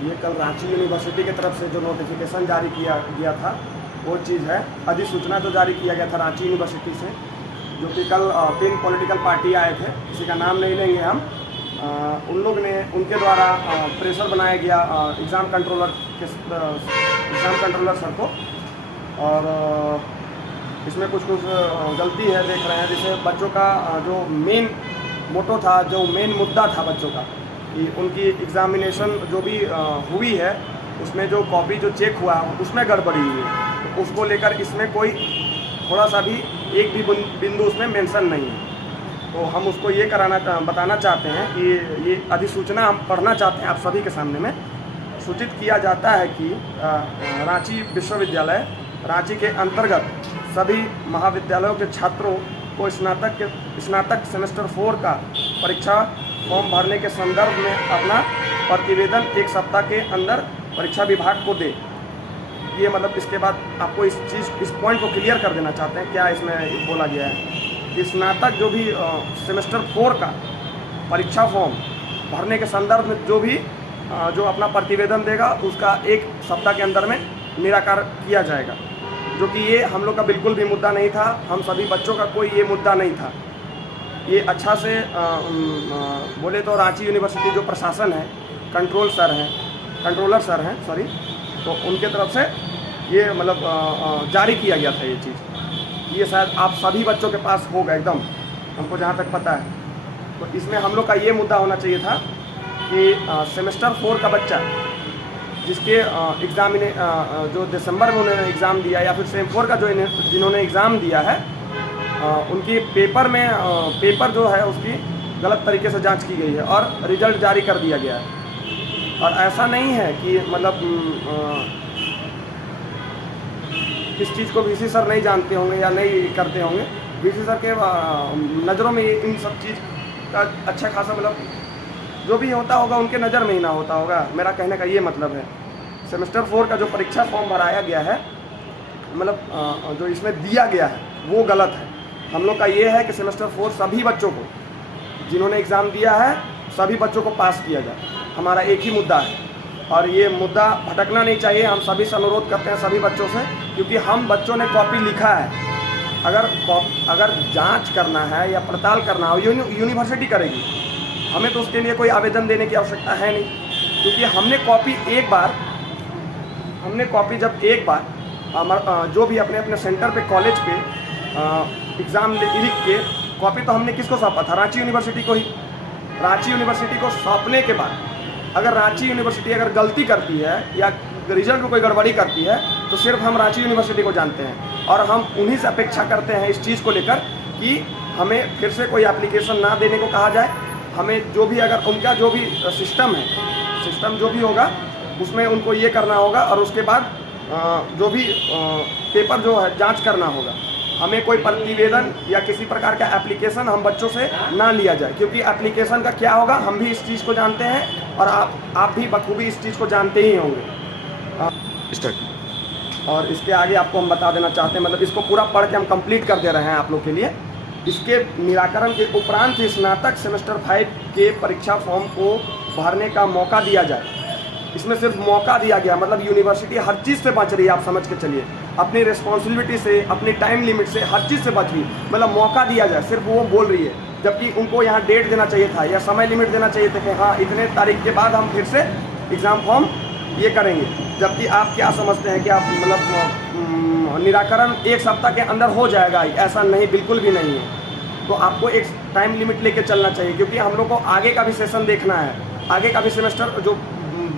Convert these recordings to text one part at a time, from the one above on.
ये कल रांची यूनिवर्सिटी की तरफ से जो नोटिफिकेशन जारी किया गया था वो चीज़ है। अधिसूचना जो जारी किया गया था रांची यूनिवर्सिटी से, जो कि कल 3 पॉलिटिकल पार्टी आए थे, किसी का नाम नहीं लेंगे हम। उन लोग ने उनके द्वारा प्रेशर बनाया गया एग्ज़ाम कंट्रोलर सर को, और इसमें कुछ गलती है देख रहे हैं। जैसे बच्चों का जो मेन मोटो था, जो मेन मुद्दा था बच्चों का, कि उनकी एग्ज़ामिनेशन जो भी हुई है उसमें जो कॉपी जो चेक हुआ उसमें गड़बड़ी हुई है, तो उसको लेकर इसमें कोई थोड़ा सा भी एक भी बिंदु उसमें मेंशन नहीं है। तो हम उसको ये बताना चाहते हैं कि ये अधिसूचना हम पढ़ना चाहते हैं आप सभी के सामने में। सूचित किया जाता है कि रांची विश्वविद्यालय रांची के अंतर्गत सभी महाविद्यालयों के छात्रों को स्नातक सेमेस्टर 4 का परीक्षा फॉर्म भरने के संदर्भ में अपना प्रतिवेदन 1 सप्ताह के अंदर परीक्षा विभाग को दे। ये मतलब इसके बाद आपको इस पॉइंट को क्लियर कर देना चाहते हैं क्या इसमें बोला गया है कि स्नातक जो भी सेमेस्टर 4 का परीक्षा फॉर्म भरने के संदर्भ में जो अपना प्रतिवेदन देगा उसका 1 सप्ताह के अंदर में निराकार किया जाएगा, जो कि ये हम लोग का बिल्कुल भी मुद्दा नहीं था। हम सभी बच्चों का कोई ये मुद्दा नहीं था। ये अच्छा से बोले तो रांची यूनिवर्सिटी जो प्रशासन है, कंट्रोलर सर हैं सॉरी, तो उनके तरफ से ये मतलब जारी किया गया था ये चीज़। ये शायद आप सभी बच्चों के पास होगा एकदम, हमको जहाँ तक पता है। तो इसमें हम लोग का ये मुद्दा होना चाहिए था कि सेमेस्टर 4 का बच्चा जिसके जो दिसंबर में उन्होंने एग्ज़ाम दिया, या फिर सेम 4 का जो जिन्होंने एग्ज़ाम दिया है, उनकी पेपर जो है उसकी गलत तरीके से जांच की गई है और रिजल्ट जारी कर दिया गया है। और ऐसा नहीं है कि मतलब इस चीज़ को वीसी सर नहीं जानते होंगे या नहीं करते होंगे। वीसी सर के नज़रों में इन सब चीज़ का अच्छा खासा मतलब जो भी होता होगा उनके नज़र में ही ना होता होगा। मेरा कहने का ये मतलब है, सेमेस्टर 4 का जो परीक्षा फॉर्म भराया गया है, मतलब जो इसमें दिया गया है वो गलत है। हम लोग का ये है कि सेमेस्टर 4 सभी बच्चों को जिन्होंने एग्ज़ाम दिया है सभी बच्चों को पास किया जाए, हमारा एक ही मुद्दा है। और ये मुद्दा भटकना नहीं चाहिए। हम सभी से अनुरोध करते हैं सभी बच्चों से, क्योंकि हम बच्चों ने कॉपी लिखा है। अगर जांच करना है या पड़ताल करना हो यूनिवर्सिटी करेगी, हमें तो उसके लिए कोई आवेदन देने की आवश्यकता है नहीं, क्योंकि हमने कॉपी जब एक बार जो भी अपने सेंटर पे कॉलेज पे एग्ज़ाम लिख के कॉपी तो हमने किसको सौंपा था? रांची यूनिवर्सिटी को ही। रांची यूनिवर्सिटी को सौंपने के बाद अगर रांची यूनिवर्सिटी अगर गलती करती है या रिजल्ट में कोई गड़बड़ी करती है तो सिर्फ हम रांची यूनिवर्सिटी को जानते हैं, और हम उन्हीं से अपेक्षा करते हैं इस चीज़ को लेकर कि हमें फिर से कोई एप्लीकेशन ना देने को कहा जाए। हमें जो भी अगर उनका जो भी सिस्टम जो भी होगा उसमें उनको ये करना होगा, और उसके बाद जो भी पेपर जो है जांच करना होगा। हमें कोई प्रतिवेदन या किसी प्रकार का एप्लीकेशन हम बच्चों से ना लिया जाए, क्योंकि एप्लीकेशन का क्या होगा हम भी इस चीज़ को जानते हैं और आप भी बखूबी इस चीज़ को जानते ही होंगे। और इसके आगे आपको हम बता देना चाहते हैं, मतलब इसको पूरा पढ़ के हम कंप्लीट कर दे रहे हैं आप लोग के लिए। इसके निराकरण के उपरांत स्नातक सेमेस्टर 5 के परीक्षा फॉर्म को भरने का मौका दिया जाए। इसमें सिर्फ मौका दिया गया, मतलब यूनिवर्सिटी हर चीज़ से बच रही है। आप समझ के चलिए, अपनी रिस्पॉन्सिबिलिटी से, अपनी टाइम लिमिट से, हर चीज़ से बच रही, मतलब मौका दिया जाए सिर्फ वो बोल रही है। जबकि उनको यहाँ डेट देना चाहिए था या समय लिमिट देना चाहिए था कि हाँ इतने तारीख के बाद हम फिर से एग्ज़ाम फॉर्म ये करेंगे। जबकि आप क्या समझते हैं कि आप मतलब निराकरण 1 सप्ताह के अंदर हो जाएगा? ऐसा नहीं, बिल्कुल भी नहीं है। तो आपको एक टाइम लिमिट लेके चलना चाहिए, क्योंकि हम लोग को आगे का भी सेशन देखना है, आगे का भी सेमेस्टर जो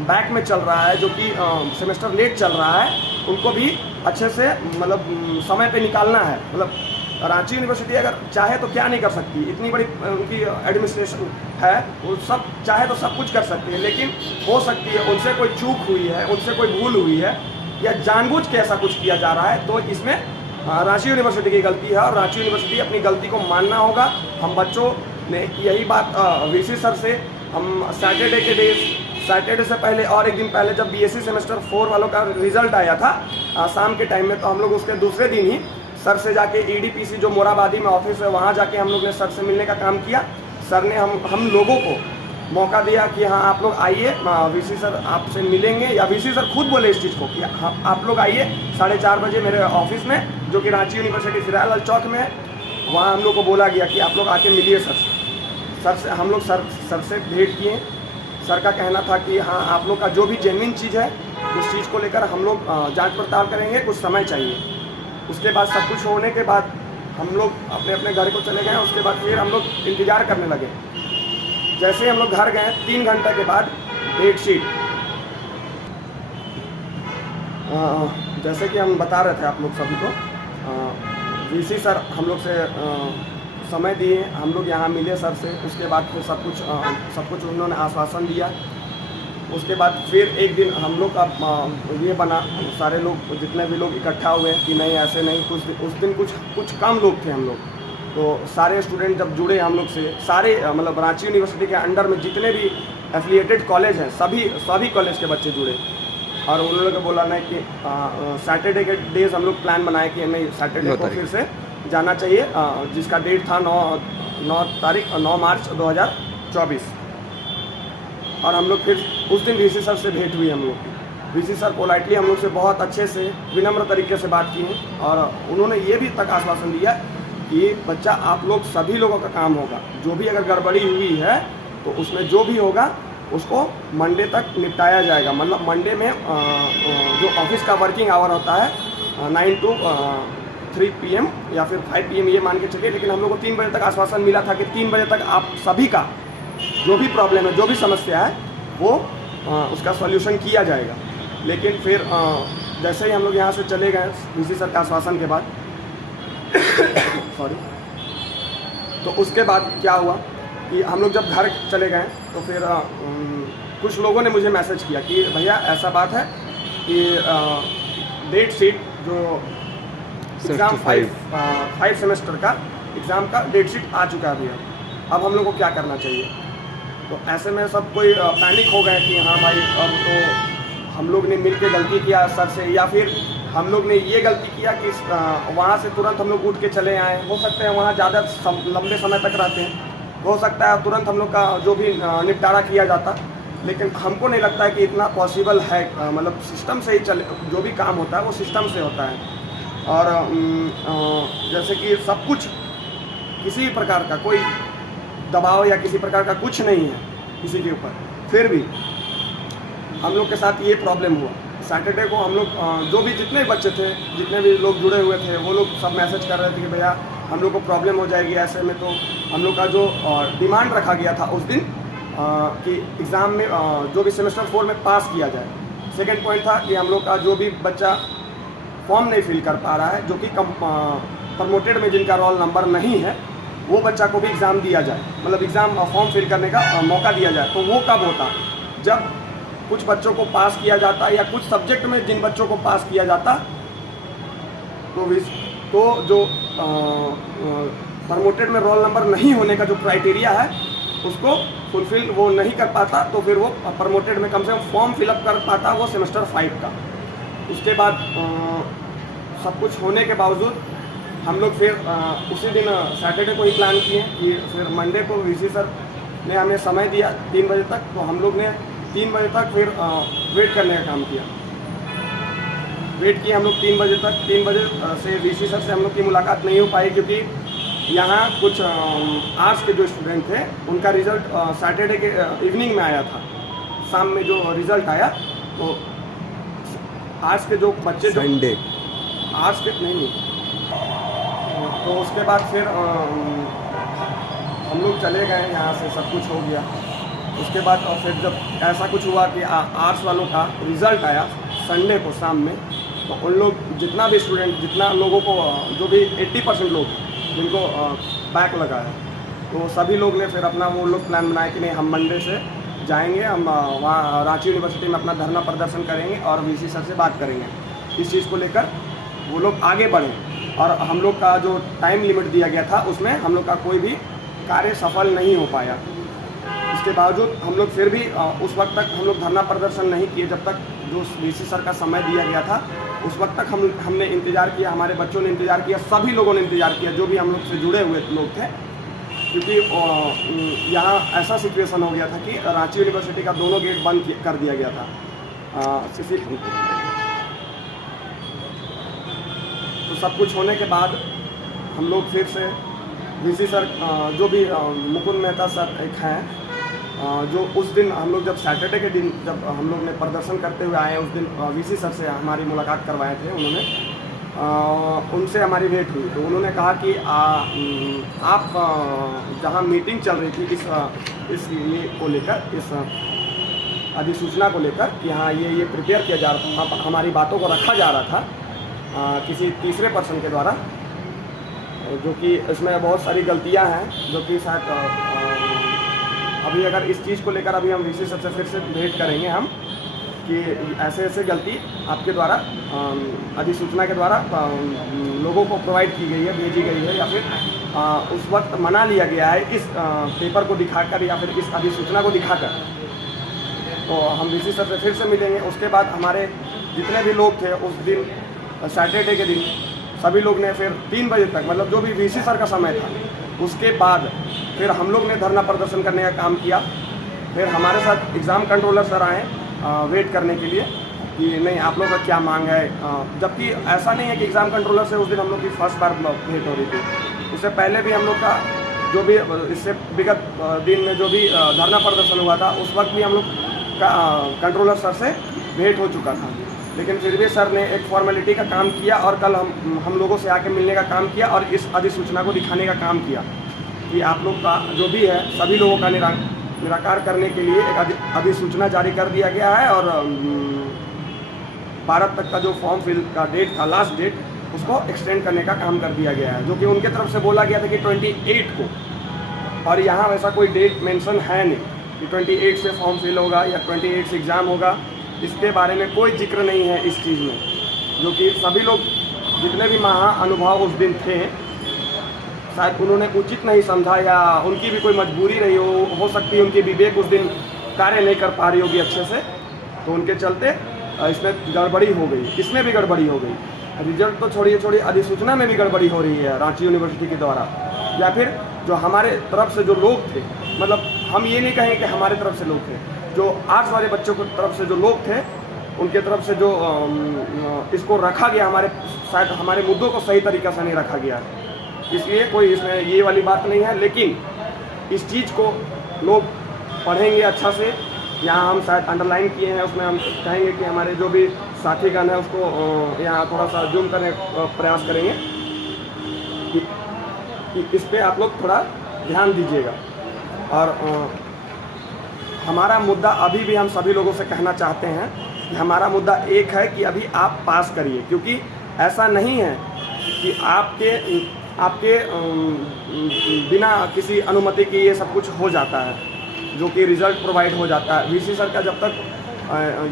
बैक में चल रहा है, जो कि सेमेस्टर लेट चल रहा है, उनको भी अच्छे से मतलब समय पे निकालना है। मतलब रांची यूनिवर्सिटी अगर चाहे तो क्या नहीं कर सकती, इतनी बड़ी उनकी एडमिनिस्ट्रेशन है, वो सब चाहे तो सब कुछ कर सकती है। लेकिन हो सकती है उनसे कोई चूक हुई है, उनसे कोई भूल हुई है, या जानबूझ के ऐसा कुछ किया जा रहा है, तो इसमें रांची यूनिवर्सिटी की गलती है और रांची यूनिवर्सिटी अपनी गलती को मानना होगा। हम बच्चों ने यही बात वीसी सर से, हम सैटरडे से पहले और एक दिन पहले जब बीएससी सेमेस्टर 4 वालों का रिजल्ट आया था शाम के टाइम में, तो हम लोग उसके दूसरे दिन ही सर से जाके ईडीपीसी जो मोराबादी में ऑफिस है वहाँ जाके हम लोग ने सर से मिलने का काम किया। सर ने हम लोगों को मौका दिया कि हाँ आप लोग आइए, वीसी सर आपसे मिलेंगे, या वीसी सर खुद बोले इस चीज़ को कि हाँ आप लोग आइए 4:30 बजे मेरे ऑफिस में, जो कि रांची यूनिवर्सिटी फिरालाल चौक में है। वहाँ हम लोग को बोला गया कि आप लोग आके मिलिए सर से हम लोग सर से भेंट किए। सर का कहना था कि हाँ आप लोग का जो भी जेन्युइन चीज़ है उस चीज़ को लेकर हम लोग जाँच पड़ताल करेंगे, कुछ समय चाहिए। उसके बाद सब कुछ होने के बाद हम लोग अपने अपने घर को चले गए। उसके बाद फिर हम लोग इंतज़ार करने लगे। जैसे ही हम लोग घर गए 3 घंटे के बाद डेटशीट, जैसे कि हम बता रहे थे आप लोग सभी को, वीसी सर हम लोग से समय दिए, हम लोग यहाँ मिले सर से। उसके बाद फिर सब कुछ उन्होंने आश्वासन दिया। उसके बाद फिर एक दिन हम लोग का ये बना, सारे लोग जितने भी लोग इकट्ठा हुए कि नहीं ऐसे नहीं, उस दिन कुछ कम लोग थे हम लोग। तो सारे स्टूडेंट जब जुड़े हम लोग से, सारे मतलब रांची यूनिवर्सिटी के अंडर में जितने भी एफिलिएटेड कॉलेज हैं सभी कॉलेज के बच्चे जुड़े। और उन लोगों को बोला नहीं कि सैटरडे के डेज हम लोग प्लान बनाए कि नहीं सैटरडे को फिर से जाना चाहिए, जिसका डेट था 9 मार्च 2024। और हम लोग फिर उस दिन वीसी सर से भेंट हुई हम लोग की। वीसी सर पोलाइटली हम लोग से बहुत अच्छे से विनम्र तरीके से बात की है, और उन्होंने ये भी तक आश्वासन दिया कि बच्चा आप लोग सभी लोगों का काम होगा, जो भी अगर गड़बड़ी हुई है तो उसमें जो भी होगा उसको मंडे तक निपटाया जाएगा। मतलब मंडे में जो ऑफिस का वर्किंग आवर होता है 9 to 3 PM या फिर 5 PM ये मान के चलिए, लेकिन हम लोग को 3 बजे तक आश्वासन मिला था कि 3 बजे तक आप सभी का जो भी प्रॉब्लम है, जो भी समस्या है वो उसका सॉल्यूशन किया जाएगा। लेकिन फिर जैसे ही हम लोग यहाँ से चले गए वीसी सर का आश्वासन के बाद सॉरी, तो उसके बाद क्या हुआ कि हम लोग जब घर चले गए तो फिर कुछ लोगों ने मुझे मैसेज किया कि भैया ऐसा बात है कि डेट शीट जो एग्ज़ाम 5 सेमेस्टर का एग्ज़ाम का डेट शीट आ चुका है भैया, अब हम लोग को क्या करना चाहिए। तो ऐसे में सब कोई पैनिक हो गए कि हाँ भाई अब तो हम लोग ने मिलकर गलती किया सर से, या फिर हम लोग ने ये गलती किया कि वहाँ से तुरंत हम लोग उठ के चले आए। हो सकते हैं वहाँ ज़्यादा लंबे समय तक रहते हैं, हो सकता है तुरंत हम लोग का जो भी निपटारा किया जाता, लेकिन हमको नहीं लगता है कि इतना पॉसिबल है। मतलब सिस्टम से ही चले, जो भी काम होता है वो सिस्टम से होता है। और जैसे कि सब कुछ, किसी भी प्रकार का कोई दबाव या किसी प्रकार का कुछ नहीं है किसी के ऊपर, फिर भी हम लोग के साथ ये प्रॉब्लम हुआ। सैटरडे को हम लोग जो भी जितने बच्चे थे, जितने भी लोग जुड़े हुए थे, वो लोग सब मैसेज कर रहे थे कि भैया हम लोग को प्रॉब्लम हो जाएगी। ऐसे में तो हम लोग का जो डिमांड रखा गया था उस दिन कि एग्ज़ाम में जो भी सेमेस्टर 4 में पास किया जाए। सेकेंड पॉइंट था कि हम लोग का जो भी बच्चा फॉर्म नहीं फिल कर पा रहा है, जो कि प्रमोटेड में जिनका रोल नंबर नहीं है, वो बच्चा को भी एग्ज़ाम दिया जाए, मतलब एग्ज़ाम फॉर्म फिल करने का मौका दिया जाए। तो वो कब होता, जब कुछ बच्चों को पास किया जाता या कुछ सब्जेक्ट में जिन बच्चों को पास किया जाता तो जो प्रमोटेड में रोल नंबर नहीं होने का जो क्राइटेरिया है उसको फुलफिल वो नहीं कर पाता, तो फिर वो प्रमोटेड में कम से कम फॉर्म फिलअप कर पाता वो सेमेस्टर 5 का। उसके बाद सब कुछ होने के बावजूद हम लोग फिर उसी दिन सैटरडे को ही प्लान किए कि फिर मंडे को वीसी सर ने हमें समय दिया 3 बजे तक। तो हम लोग ने 3 बजे तक फिर वेट करने का काम किया। वेट किए हम लोग 3 बजे तक। 3 बजे से वीसी सर से हम लोग की मुलाकात नहीं हो पाई, क्योंकि यहाँ कुछ आर्ट्स के जो स्टूडेंट थे उनका रिज़ल्ट सैटरडे के इवनिंग में आया था, शाम में जो रिज़ल्ट आया। तो आर्ट्स के जो बच्चे संडे आर्ट्स के नहीं, तो उसके बाद फिर हम लोग चले गए यहाँ से, सब कुछ हो गया। उसके बाद और फिर जब ऐसा कुछ हुआ कि आर्ट्स वालों का रिज़ल्ट आया संडे को शाम में, तो उन लोग जितना भी स्टूडेंट, जितना लोगों को जो भी 80% लोग जिनको बैक लगा है, तो सभी लोग ने फिर अपना वो लोग प्लान बनाया कि नहीं हम मंडे से जाएंगे, हम वहाँ रांची यूनिवर्सिटी में अपना धरना प्रदर्शन करेंगे और वीसी सर से बात करेंगे। इस चीज़ को लेकर वो लोग आगे बढ़े, और हम लोग का जो टाइम लिमिट दिया गया था उसमें हम लोग का कोई भी कार्य सफल नहीं हो पाया। इसके बावजूद हम लोग फिर भी उस वक्त तक हम लोग धरना प्रदर्शन नहीं किए, जब तक जो वीसी सर का समय दिया गया था उस वक्त तक हमने इंतज़ार किया, हमारे बच्चों ने इंतज़ार किया, सभी लोगों ने इंतज़ार किया, जो भी हम लोग से जुड़े हुए लोग थे। क्योंकि यहाँ ऐसा सिचुएशन हो गया था कि रांची यूनिवर्सिटी का दोनों गेट बंद कर दिया गया था। तो सब कुछ होने के बाद हम लोग फिर से वीसी सर, जो भी मुकुंद मेहता सर एक हैं, जो उस दिन हम लोग जब सैटरडे के दिन जब हम लोग ने प्रदर्शन करते हुए आए, उस दिन वीसी सर से हमारी मुलाकात करवाए थे उन्होंने। उनसे हमारी भेंट हुई तो उन्होंने कहा कि आप जहां मीटिंग चल रही थी इस ये को लेकर, इस अधिसूचना को लेकर कि हाँ ये प्रिपेयर किया जा रहा था, हमारी बातों को रखा जा रहा था किसी तीसरे पर्सन के द्वारा, जो कि इसमें बहुत सारी गलतियां हैं, जो कि शायद अभी अगर इस चीज़ को लेकर अभी हम वीसी सर से फिर से भेंट करेंगे हम कि ऐसे ऐसे गलती आपके द्वारा अधिसूचना के द्वारा लोगों को प्रोवाइड की गई है, भेजी गई है, या फिर उस वक्त मना लिया गया है इस पेपर को दिखाकर या फिर इस अधिसूचना को दिखाकर। तो हम वीसी सर से फिर से मिलेंगे। उसके बाद हमारे जितने भी लोग थे उस दिन सैटरडे के दिन सभी लोग ने फिर 3 बजे तक, मतलब जो भी वीसी सर का समय था, उसके बाद फिर हम लोग ने धरना प्रदर्शन करने का काम किया। फिर हमारे साथ एग्ज़ाम कंट्रोलर सर आए वेट करने के लिए कि नहीं आप लोग का क्या मांग है, जबकि ऐसा नहीं है कि एग्ज़ाम कंट्रोलर से उस दिन हम लोग की फर्स्ट बार भेंट हो रही थी। उससे पहले भी हम लोग का जो भी इससे विगत दिन में जो भी धरना प्रदर्शन हुआ था उस वक्त भी हम लोग का कंट्रोलर सर से भेंट हो चुका था, लेकिन फिर भी सर ने एक फॉर्मेलिटी का काम किया और कल हम लोगों से आके मिलने का काम किया और इस अधिसूचना को दिखाने का काम किया कि आप लोग का जो भी है सभी लोगों का निराकार करने के लिए एक अधिसूचना जारी कर दिया गया है। और 12 तक का जो फॉर्म फिल का डेट था, लास्ट डेट, उसको एक्सटेंड करने का काम कर दिया गया है, जो कि उनके तरफ से बोला गया था कि 28 को, और यहाँ वैसा कोई डेट मेंशन है नहीं कि 28 से फॉर्म फिल होगा या 28 से एग्ज़ाम होगा। इसके बारे में कोई जिक्र नहीं है इस चीज़ में, जो कि सभी लोग जितने भी महाअनुभव उस दिन थे शायद उन्होंने उचित नहीं समझा या उनकी भी कोई मजबूरी रही हो सकती है, उनकी विवेक उस दिन कार्य नहीं कर पा रही होगी अच्छे से, तो उनके चलते इसमें गड़बड़ी हो गई, इसमें भी गड़बड़ी हो गई। रिजल्ट तो छोड़िए अधिसूचना में भी गड़बड़ी हो रही है रांची यूनिवर्सिटी के द्वारा, या फिर जो हमारे तरफ से जो लोग थे, मतलब हम ये नहीं कहें कि हमारे तरफ से लोग थे, जो आर्ट्स वाले बच्चों की तरफ से जो लोग थे उनके तरफ से जो इसको रखा गया, शायद हमारे मुद्दों को सही तरीक़े से नहीं रखा गया, इसलिए कोई इसमें ये वाली बात नहीं है। लेकिन इस चीज़ को लोग पढ़ेंगे अच्छा से, यहाँ हम शायद अंडरलाइन किए हैं, उसमें हम कहेंगे कि हमारे जो भी साथीगण है उसको यहाँ थोड़ा सा जूम करने का प्रयास करेंगे कि इस पे आप लोग थोड़ा ध्यान दीजिएगा। और हमारा मुद्दा अभी भी हम सभी लोगों से कहना चाहते हैं कि हमारा मुद्दा एक है कि अभी आप पास करिए, क्योंकि ऐसा नहीं है कि आपके बिना किसी अनुमति के ये सब कुछ हो जाता है, जो कि रिज़ल्ट प्रोवाइड हो जाता है। वीसी सर का जब तक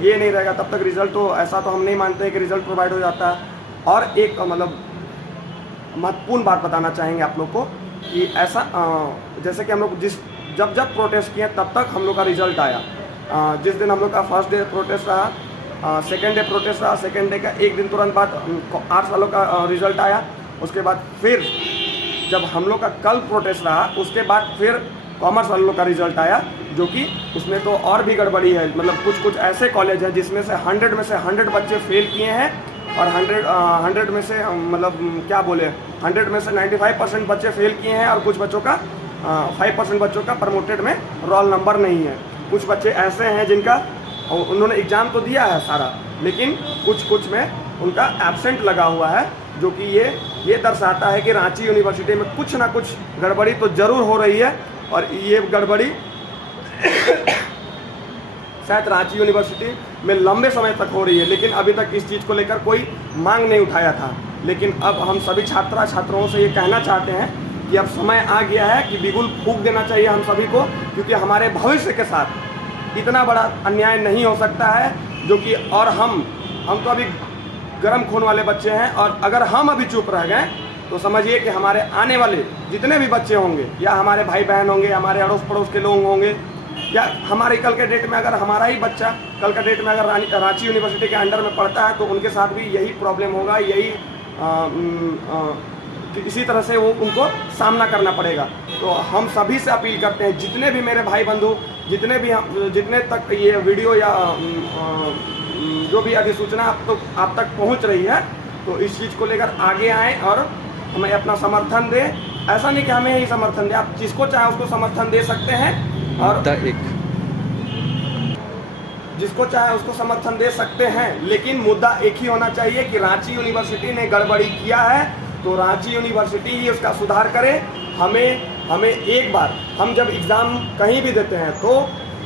ये नहीं रहेगा तब तक रिज़ल्ट, तो ऐसा तो हम नहीं मानते हैं कि रिज़ल्ट प्रोवाइड हो जाता है। और एक मतलब महत्वपूर्ण बात बताना चाहेंगे आप लोग को कि ऐसा जैसे कि हम लोग जब प्रोटेस्ट किए तब तक हम लोग का रिज़ल्ट आया। जिस दिन हम लोग का फर्स्ट डे प्रोटेस्ट रहा, सेकेंड डे प्रोटेस्ट रहा, सेकेंड डे का एक दिन तुरंत बाद आर्ट्स वालों का रिज़ल्ट आया। उसके बाद फिर जब हम लोग का कल प्रोटेस्ट रहा, उसके बाद फिर कॉमर्स वालों का रिज़ल्ट आया, जो कि उसमें तो और भी गड़बड़ी है। मतलब कुछ ऐसे कॉलेज हैं जिसमें से 100 में से 100 बच्चे फेल किए हैं, और 100 में से मतलब क्या बोले 100 में से 95% बच्चे फेल किए हैं, और कुछ बच्चों का 5% बच्चों का प्रमोटेड में रोल नंबर नहीं है। कुछ बच्चे ऐसे हैं जिनका उन्होंने एग्ज़ाम तो दिया है सारा, लेकिन कुछ में उनका एब्सेंट लगा हुआ है, जो कि ये दर्शाता है कि रांची यूनिवर्सिटी में कुछ ना कुछ गड़बड़ी तो ज़रूर हो रही है। और ये गड़बड़ी शायद रांची यूनिवर्सिटी में लंबे समय तक हो रही है, लेकिन अभी तक इस चीज़ को लेकर कोई मांग नहीं उठाया था। लेकिन अब हम सभी छात्राओं से ये कहना चाहते हैं कि अब समय आ गया है कि बिगुल फूंक देना चाहिए हम सभी को, क्योंकि हमारे भविष्य के साथ इतना बड़ा अन्याय नहीं हो सकता है, जो कि और हम तो अभी गर्म खून वाले बच्चे हैं, और अगर हम अभी चुप रह गए तो समझिए कि हमारे आने वाले जितने भी बच्चे होंगे, या हमारे भाई बहन होंगे, हमारे अड़ोस पड़ोस के लोग होंगे, या हमारे कल के डेट में अगर हमारा ही बच्चा कल के डेट में अगर रांची यूनिवर्सिटी के अंडर में पढ़ता है, तो उनके साथ भी यही प्रॉब्लम होगा, यही इसी तरह से वो उनको सामना करना पड़ेगा। तो हम सभी से अपील करते हैं, जितने भी मेरे भाई बंधु, जितने तक ये वीडियो या जो भी अधिसूचना आप तक पहुंच रही है, तो इस चीज़ को लेकर आगे आएँ और हमें अपना समर्थन दें। ऐसा नहीं कि हमें ही समर्थन दें, आप जिसको चाहे उसको समर्थन दे सकते हैं, और जिसको चाहे उसको समर्थन दे सकते हैं, लेकिन मुद्दा एक ही होना चाहिए कि रांची यूनिवर्सिटी ने गड़बड़ी किया है तो रांची यूनिवर्सिटी ही उसका सुधार करे। हमें एक बार, हम जब एग्ज़ाम कहीं भी देते हैं तो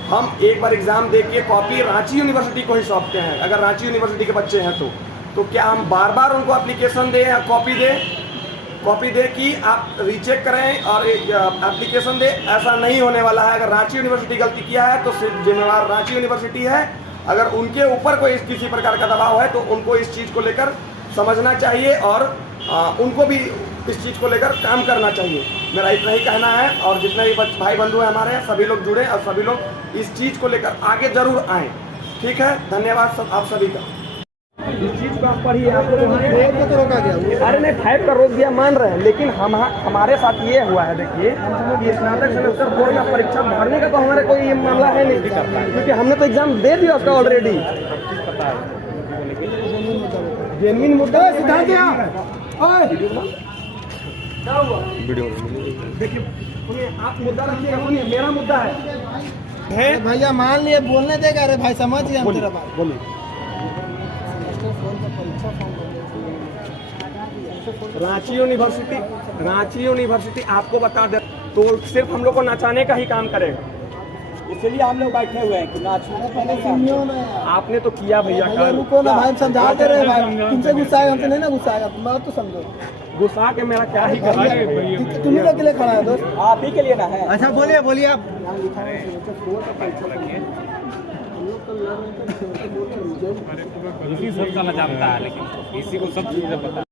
हम एक बार एग्ज़ाम दे के कॉपी रांची यूनिवर्सिटी को ही सौंपते हैं। अगर रांची यूनिवर्सिटी के बच्चे हैं तो क्या हम बार बार उनको एप्लीकेशन दें या कॉपी दे कि आप रीचेक करें और एप्लीकेशन दे? ऐसा नहीं होने वाला है। अगर रांची यूनिवर्सिटी गलती किया है तो सिर्फ जिम्मेवार रांची यूनिवर्सिटी है। अगर उनके ऊपर कोई किसी प्रकार का दबाव है तो उनको इस चीज़ को लेकर समझना चाहिए और उनको भी इस चीज़ को लेकर काम करना चाहिए। मेरा इतना ही कहना है, और जितने भी भाई बंधु हैं हमारे, सभी लोग जुड़े और सभी लोग इस चीज़ को लेकर आगे जरूर आएँ। ठीक है, धन्यवाद आप सभी का। इस चीज़ को आप पढ़िए, आपको तो रोका गया। अरे नहीं, 5 का रोक दिया, मान रहे हैं, लेकिन हमारे साथ ये हुआ है, देखिए कि स्नातक सेमेस्टर 4 का परीक्षा भरने का तो हमारे कोई ये मामला है नहीं, क्योंकि हमने तो एग्जाम दे दिया उसका ऑलरेडी। जेन्युइन मुद्दा सिद्धांत क्या हुआ वीडियो देखिए, सुनिए, आप मुद्दा रखिएगा, सुनिए मेरा मुद्दा है भैया, मान लिए बोलने देगा। अरे भाई समझिए हम तेरा बात। बोलिए। रांची यूनिवर्सिटी आपको बता दे तो सिर्फ हम लोग को नचाने का ही काम करेगा, इसलिए हम लोग बैठे हुए हैं कि आपने तो किया भैया। रुको ना भाई, समझा दे रहे भाई, तुमसे गुस्सा है, हमसे नहीं ना गुस्सा है, मैं तो समझो। गुस्सा के मेरा क्या ही करना है, तुम्ही लोग के लिए खड़ा है दोस्त, आप ही के लिए ना है। अच्छा बोलिए आप। इसी सब का जानता है, लेकिन इसी को सब चीजें पता